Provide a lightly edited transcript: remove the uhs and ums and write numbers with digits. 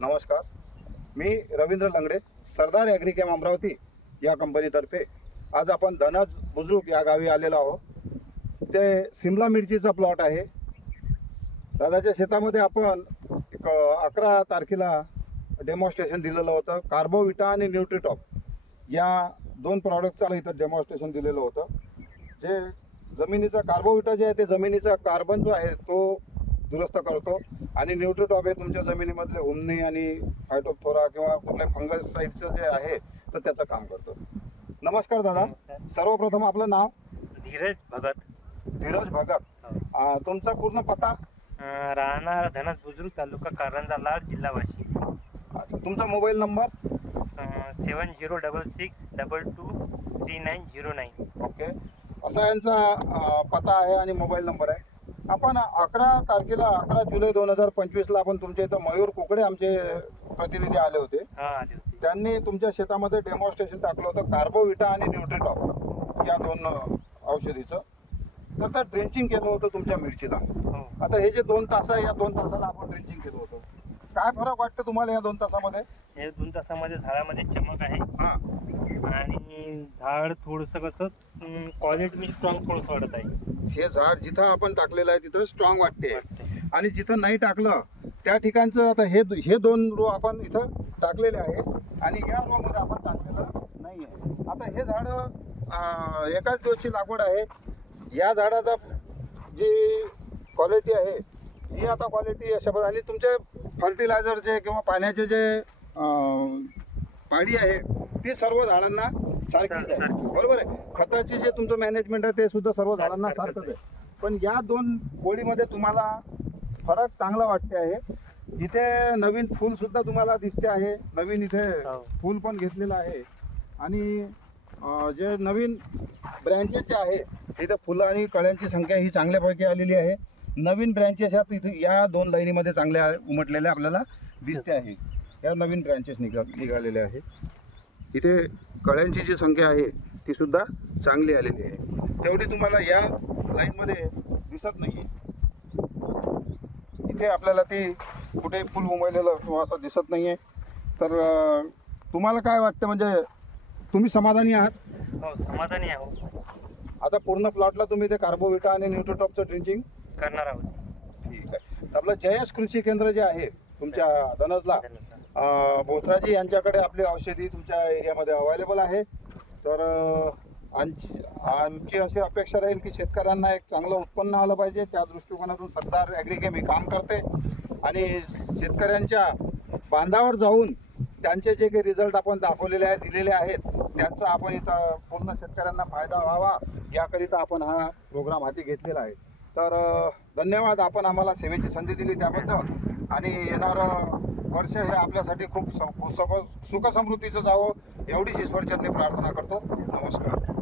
नमस्कार, मी रवींद्र लंगडे, सरदार ॲग्रीकेम अमरावती या कंपनीतर्फे आज आपण धनज बुजुर्ग या गावी आलेलो आहोत। ते सिमला मिरचीचा प्लॉट आहे। दादाच्या शेतामध्ये आपण 11 तारखेला डेमॉन्स्ट्रेशन दिलेलं होतं। कार्बोविटा आणि न्यूट्रीटॉप या दोन प्रॉडक्टचं इथं डेमॉन्स्ट्रेशन दिलेलं होतं। जे जमिनीचा कार्बोविटा जे आहे ते जमिनीचा कार्बन जो आहे तो दुरुस्त करतो आणि न्यूट्रीटॉप हे तुमच्या जमिनीमधले हुमणी आणि फायटोप्थोरा किंवा कुठल्या फंगसाइडचं जे आहे तर त्याचं काम करतो। नमस्कार दादा, सर्वप्रथम आपलं नाव? धीरज भगत। धीरज भगत, तुमचा पूर्ण पत्ता? राहणार धनज बुजुर्ग, तालुका कारंजा लाड, जिल्हा वाशिम। अच्छा, तुमचा मोबाईल नंबर? 7066223909। ओके, असा यांचा पत्ता आहे आणि मोबाईल नंबर आहे। आपण 11 तारखेला 11 जुलै 2025ला आपण तुमच्या इथं मयूर कुकडे आमचे प्रतिनिधी आले होते। त्यांनी तुमच्या शेतामध्ये डेमॉन्स्ट्रेशन टाकलं होतं कार्बोविटा आणि न्यूट्रीटॉप या दोन औषधीचं। तर त्या ड्रिंचिंग केलं होतं तुमच्या मिरचीला। आता हे जे 2 तास आहे, या 2 तासाला आपण ड्रिंचिंग केलं होतं। काय फरक वाटतं तुम्हाला या 2 तासामध्ये? या 2 तासामध्ये झाडामध्ये चमक आहे आणि झाड थोडंसं कसं क्वालिटी स्ट्रॉंग थोडंसं वाटत आहे। हे झाड जिथं आपण टाकलेलं आहे तिथं स्ट्रॉंग वाटते आणि जिथं नाही टाकलं त्या ठिकाणचं आता हे 2 रो आपण इथं टाकलेले आहे आणि या रो मध्ये आपण टाकलेलं नाही आहे। आता हे झाड एकाच दिवसची लागवड आहे। या झाडाचा जी क्वालिटी आहे ही आता क्वालिटी अशा प्रकारे तुमचे फर्टिलायझरचे किंवा पाण्याचे जे पाडी आहे ती सर्व झाडांना सारखीच आहे, बरोबर आहे। खताची जे तुमचं मॅनेजमेंट आहे ते सुद्धा सर्व झाडांना सारखंच आहे। पण या 2 गोळीमध्ये तुम्हाला फरक चांगला वाटते आहे। इथे नवीन फूल सुद्धा तुम्हाला दिसते आहे, नवीन इथे फूल पण घेतलेलं आहे आणि जे नवीन ब्रँचेस जे आहे इथे फुलं आणि कळ्यांची संख्या ही चांगल्यापैकी आलेली आहे। नवीन ब्रँचेस ह्या इथे या 2 लाईनीमध्ये चांगल्या उमटलेल्या आपल्याला दिसते आहे। या नवीन ब्रँचेस निघालेल्या आहे। इथे कळ्यांची जी संख्या आहे ती सुद्धा चांगली आलेली आहे, तेवढी तुम्हाला या लाईनमध्ये दिसत नाही आहे। इथे आपल्याला ती कुठे फुल उमललेलं किंवा असं दिसत नाही आहे। तर तुम्हाला काय वाटतं, म्हणजे तुम्ही समाधानी आहात? हो, समाधानी आहो। आता पूर्ण प्लॉटला तुम्ही ते कार्बोविटा आणि न्यूट्रीटॉपचं ड्रिंचिंग करणार आहोत। ठीक आहे। तर आपलं जयश कृषी केंद्र जे आहे तुमच्या धनजला, बोथराजी यांच्याकडे आपली औषधी तुमच्या एरियामध्ये अवेलेबल आहे। तर आमची अशी अपेक्षा राहील की शेतकऱ्यांना एक चांगलं उत्पन्न आलं पाहिजे, त्या दृष्टिकोनातून सरदार ॲग्रीकेम ही काम करते आणि शेतकऱ्यांच्या बांधावर जाऊन त्यांचे जे काही रिझल्ट आपण दाखवलेले आहेत, दिलेले आहेत, त्यांचा आपण इथं पूर्ण शेतकऱ्यांना फायदा व्हावा याकरिता आपण हा प्रोग्राम हाती घेतलेला आहे। तर धन्यवाद, आपण आम्हाला सेवेची संधी दिली त्याबद्दल आणि येणारं वर्ष हे आपल्यासाठी खूप सुखसमृद्धीचं जावं एवढीच ईश्वरचरणी प्रार्थना करतो। नमस्कार।